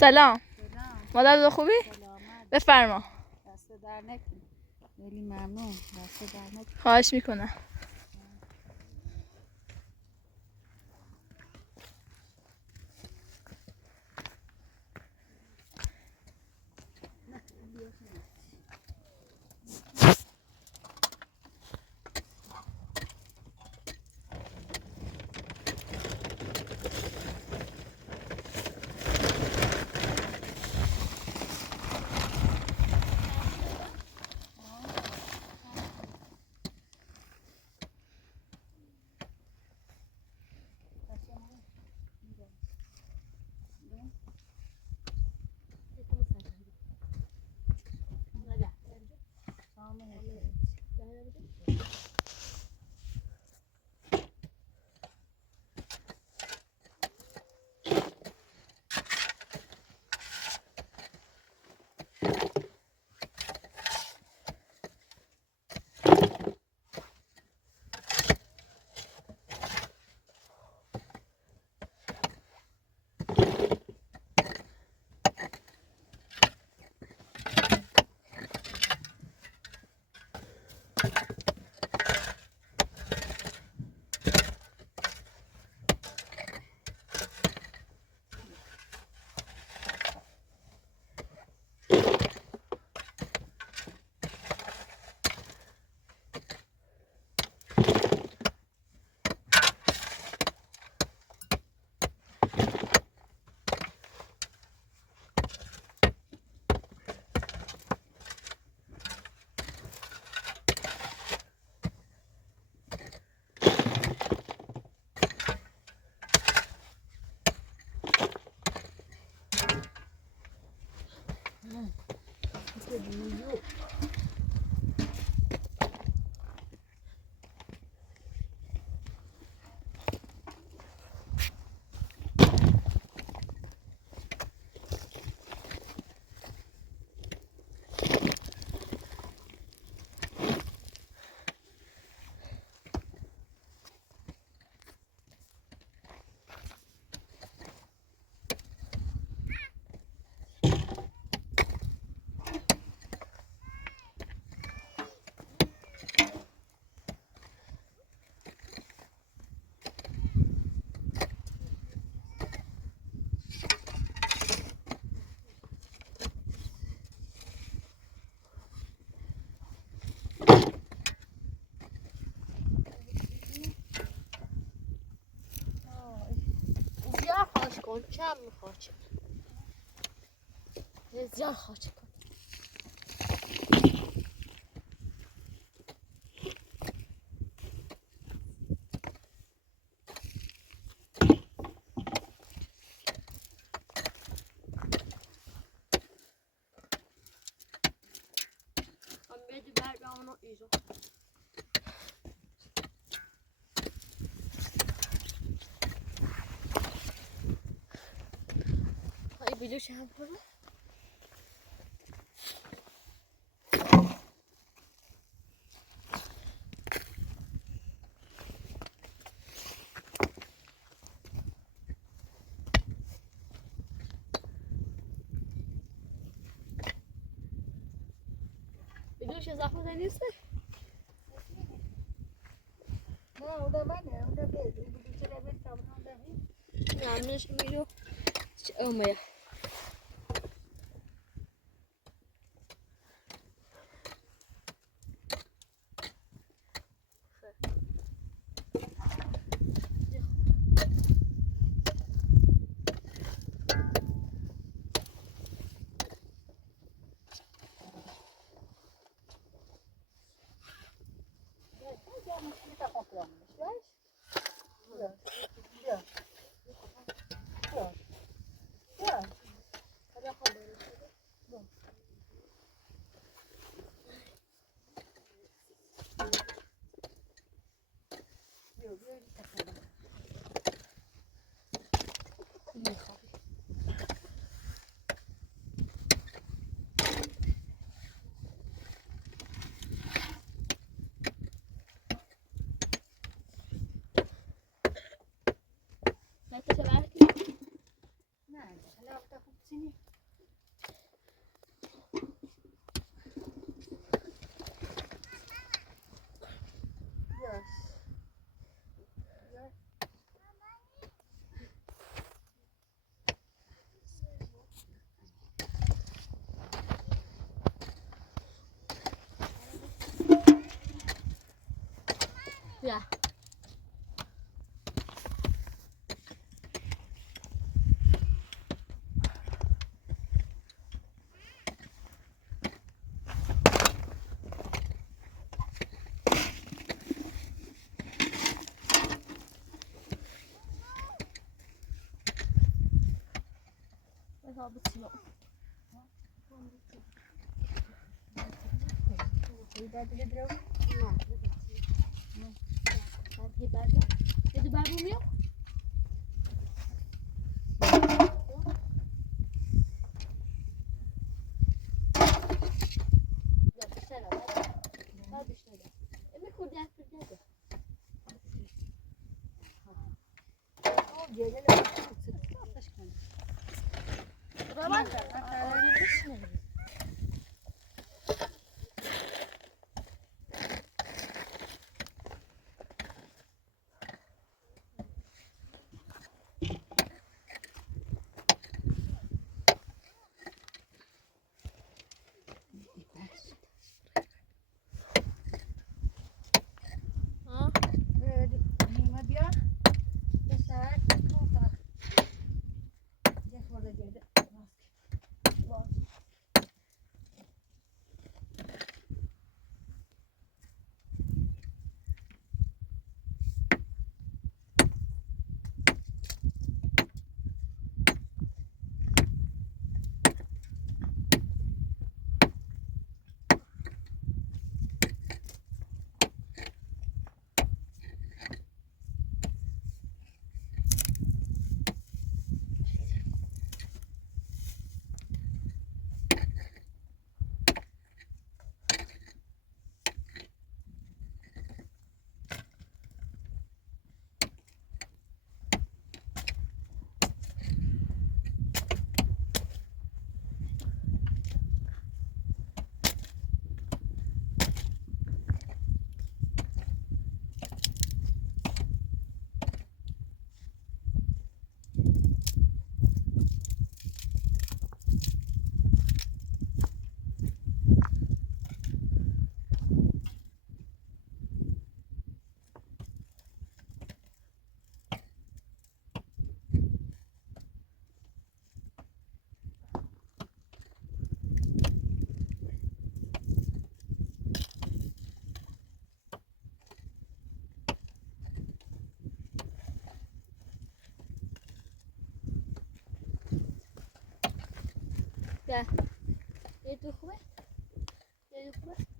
سلام. سلام. مادر خوبی؟ سلامت. بفرما. دست در نکن. خیلی ممنون. دست در نکن. خواهش میکنم. کم میخواد زیاد خواهد کن I'm ready back down, not usual. ویدیو چند کنه ویدیوش اضافه نیسته نه اونده منه اونده بید اونده چرا بید تابنه اونده بید نمیش ویدیو اومه نه حالا خوب سینی Ja. Ik ga het zien. Heb je Bijbel mee? Ja, bestel dat. Wat bestel dat? Ik ben goed uit. Ja. Ben je toch geweest? Ben je toch geweest?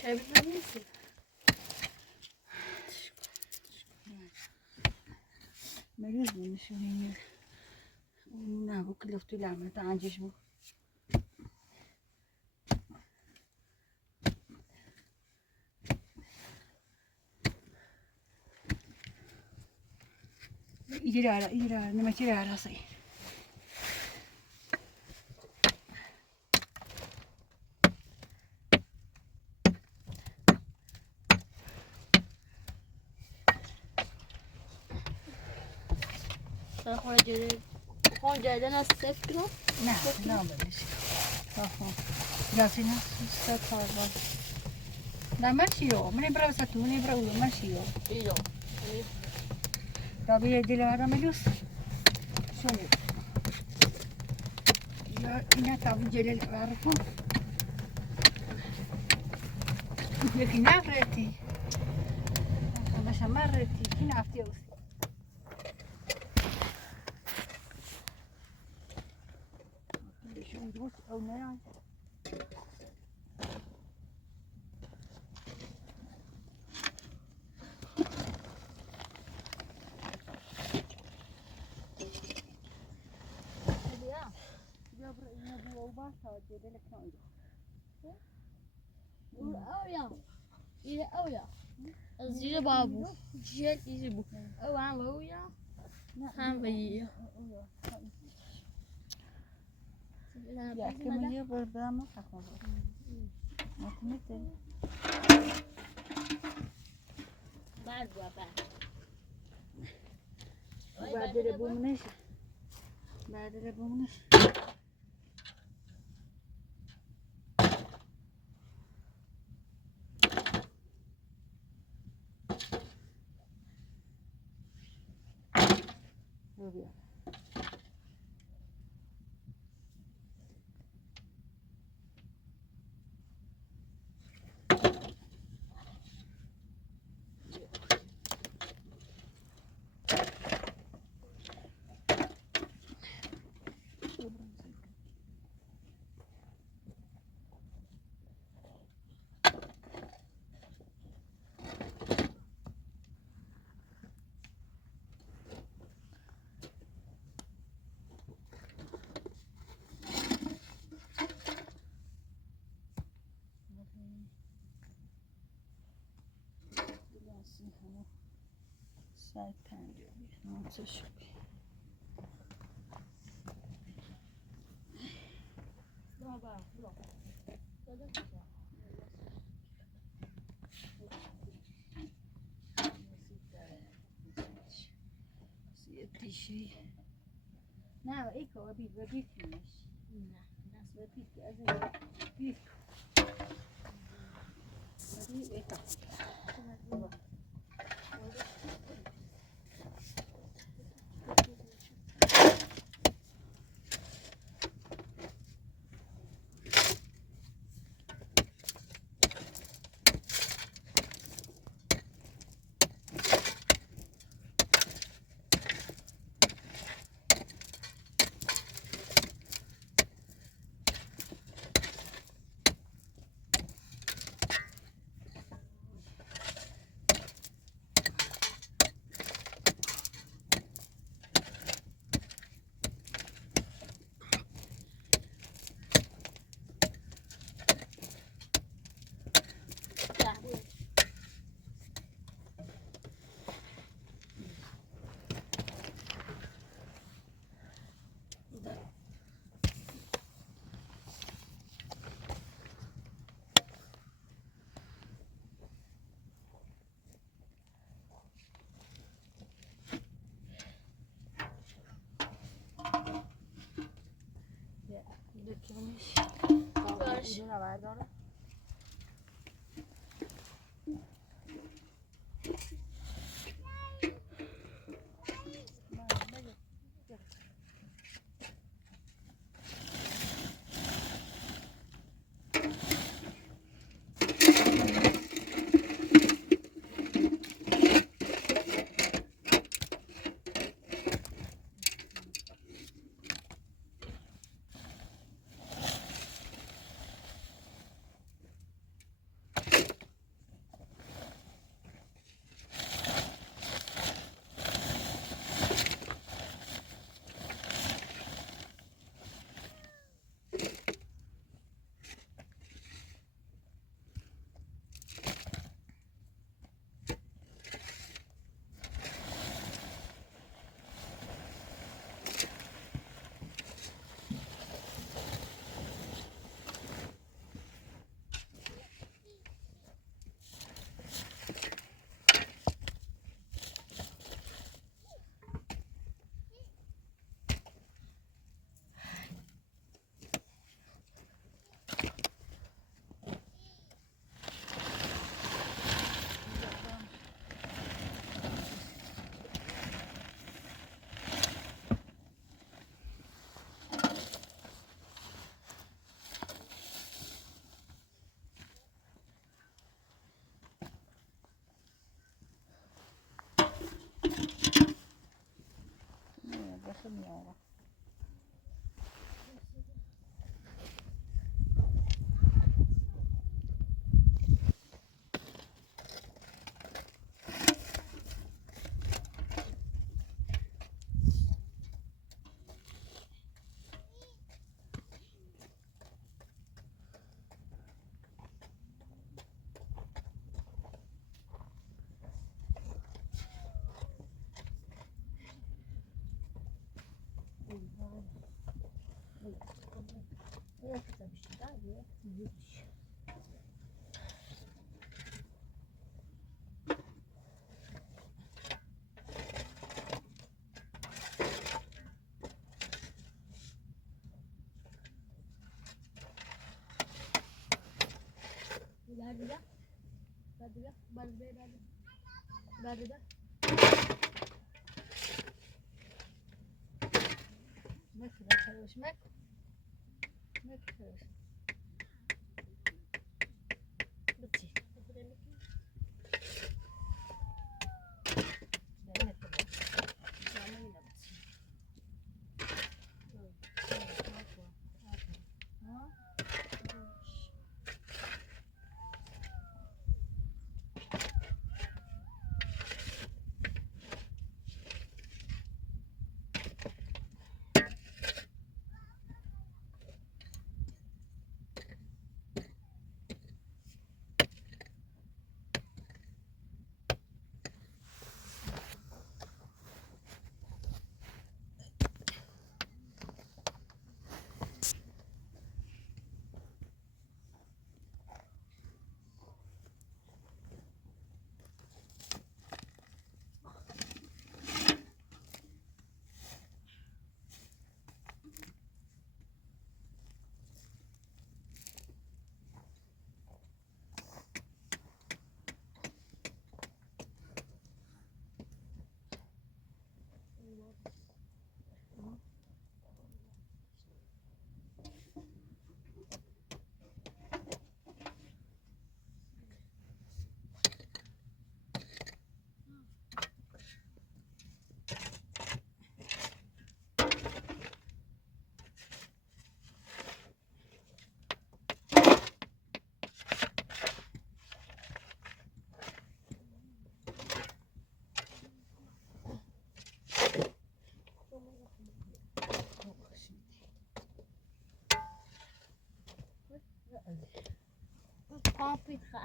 Çevirmem misin? مریض نمیشه نه bu kılıftı lağmet ancak bu. İrara, ne maçı irara say. Ben Honcadan az ses kıram. Ne olmuş? Tamam. Gasina satu var. Dah masih yo, mana berapa satu, mana berapa ulang masih yo. İyi. Tapi ya dilarang melus. Sorry. Ya ini tahu jadi baru pun. Ya kena reti. Sama reti, kena after us. Şunu dur, o ne ya? İyi ya. Zira babu. Jel izi bu. Awan lo ya. Han bayi. Ya kemudian berbama takma. Maknanya teh. بعد وبعد بعد ربومنش. بعد ربومنش. Böyle. Side pan diyor. Nasıl şu? Şey. Ne o ilk o bir bitmiş. Nasıl bitti? Az bir. Hadi ilk. Dökülmüş. Ucuna verdi onu. مثل الحروش مك الحروش Paprika.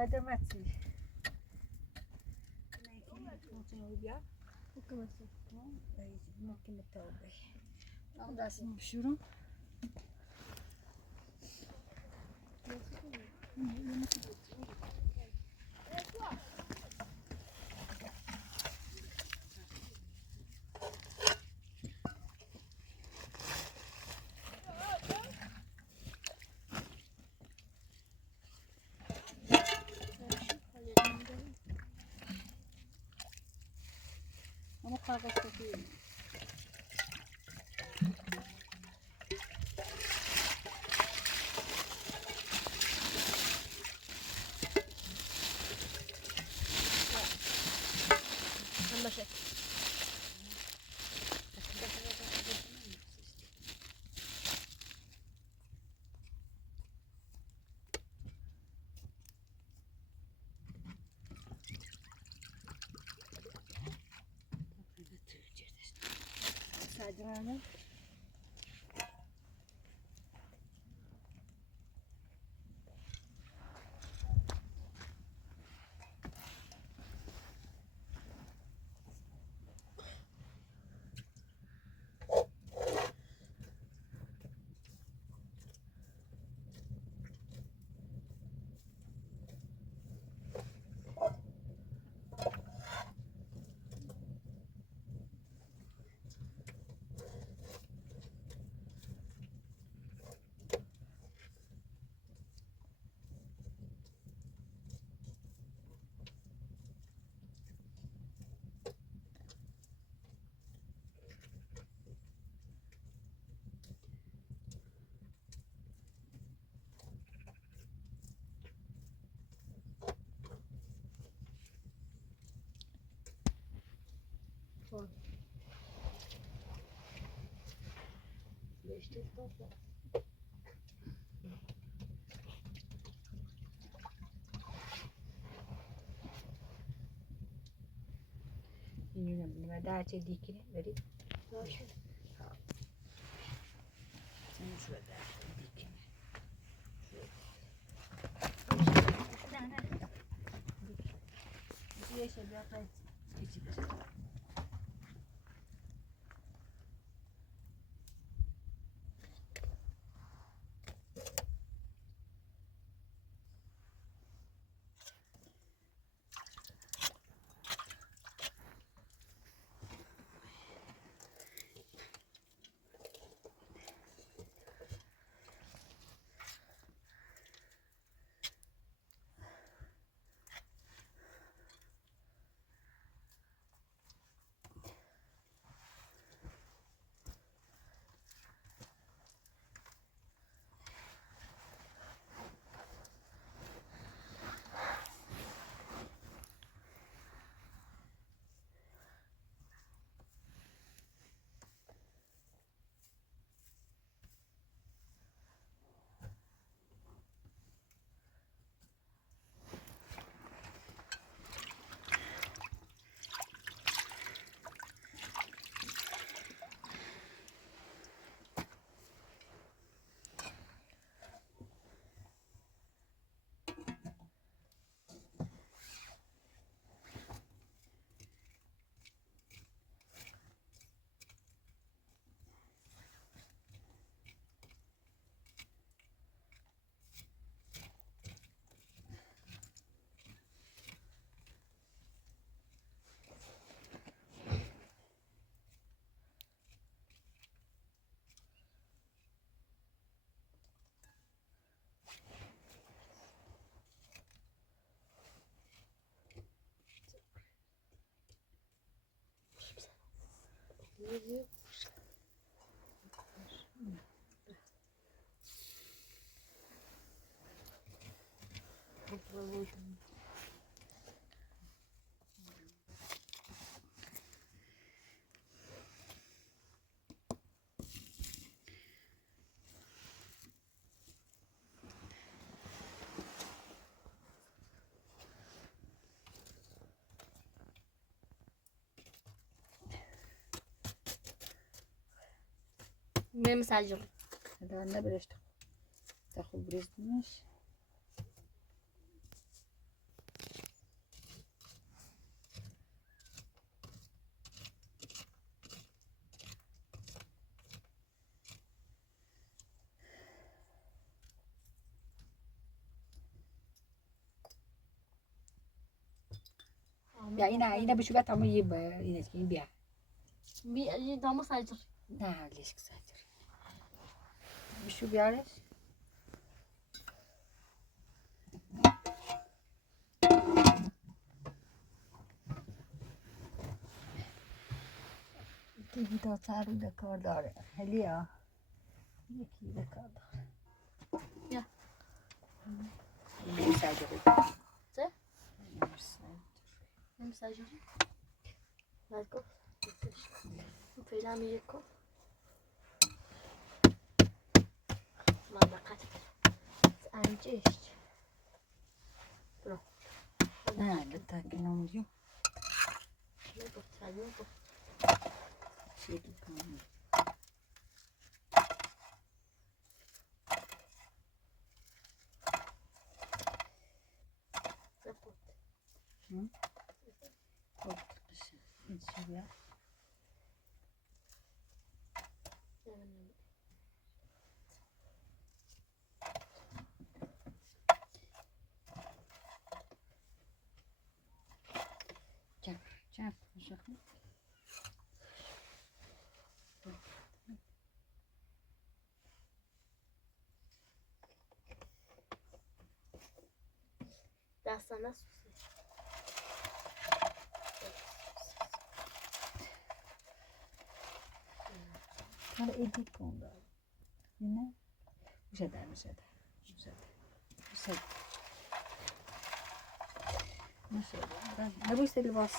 هذا ما تسيش ممكن التوبة لازم شروع أنا قاعدة كثير ساعدنا Nima dace dikine bari sen şurada dikine yaşa bir hafta geçip Benim mesajım. هذا عندنا بلاش تاخذ بريز ماشي Ya yine bir şubat ama iyi yine bir Bir daha mesajım. ne leş kısaca. Bir şu bir araç. Tegi da saru da kar dare. Heliya. Yeki da kar dare. Ya. Bir mesaj yok. Ce? Ne mesajım? Let's go. Fena mi yeko? Manda kaç. Anceść. Pro. Ha, tak ne oluyor? Ne bu? Sen ne bu? Şey tutamam. Zapot. Hı? Çok kısa. İnşallah. Çap, uzak mı? Daha sana sus. Para edit konuda. Yine müsaade. Ne bu istedi bas.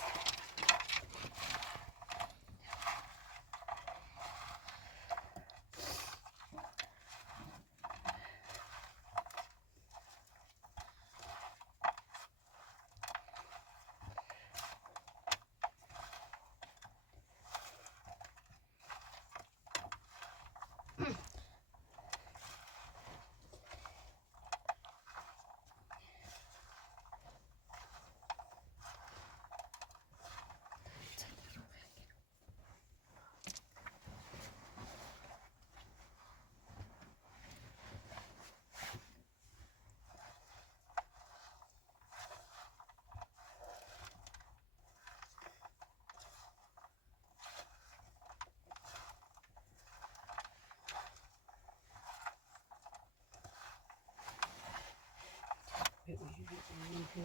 Nah, itu.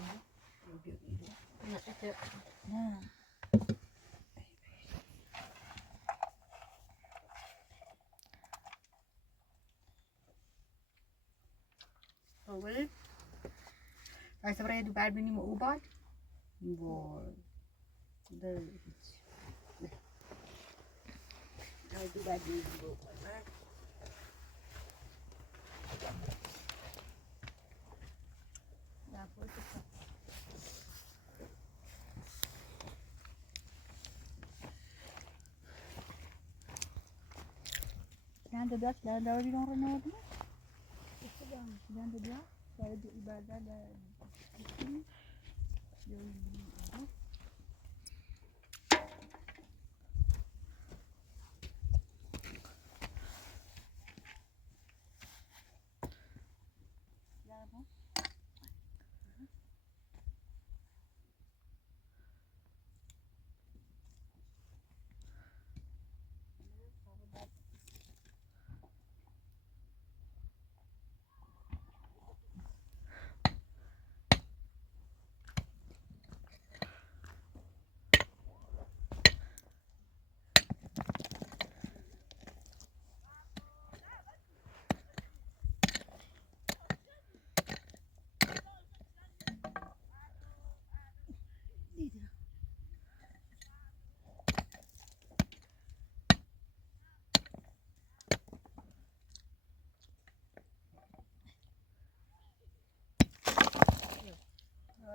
Nah. طول هاي سبراي دو بعد مني مقوبات بول ده هاي دو بعد مني مقوبات لا فوق Jangan ada belas dah dari orang Renau tu. Jangan ada belas. Saya duduk ibadah dan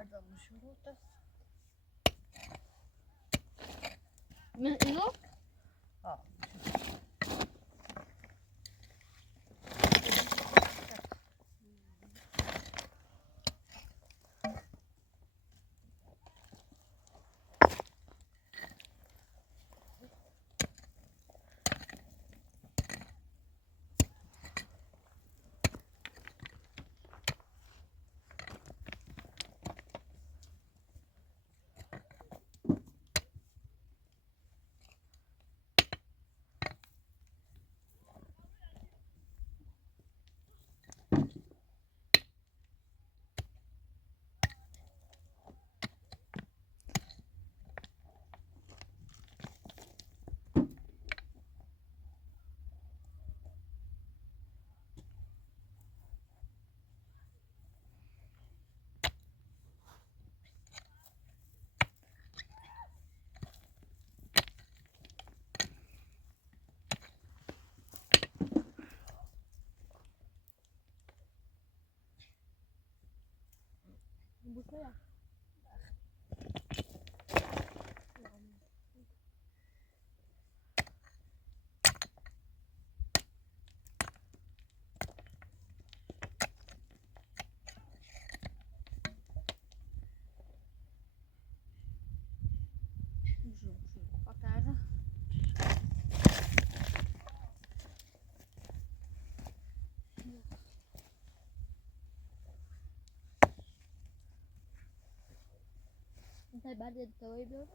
هذا مشروطه. من إنه؟ بوسيا. Pakai انت بعد التوابل